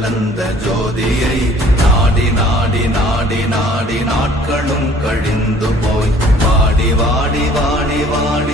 கலந்த ஜோதியை நாடி நாடி நாடி நாடி நாட்களும் கழிந்து போய். வாடி வாடி வாடி வாடி.